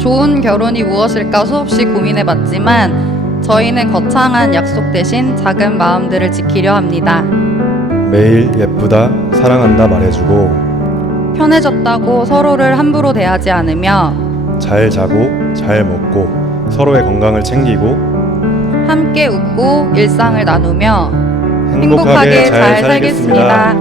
좋은 결혼이 무엇일까 수없이 고민해봤지만 저희는 거창한 약속 대신 작은 마음들을 지키려 합니다. 매일 예쁘다, 사랑한다 말해주고 편해졌다고 서로를 함부로 대하지 않으며 잘 자고 잘 먹고 서로의 건강을 챙기고 함께 웃고 일상을 나누며 행복하게 잘 살겠습니다.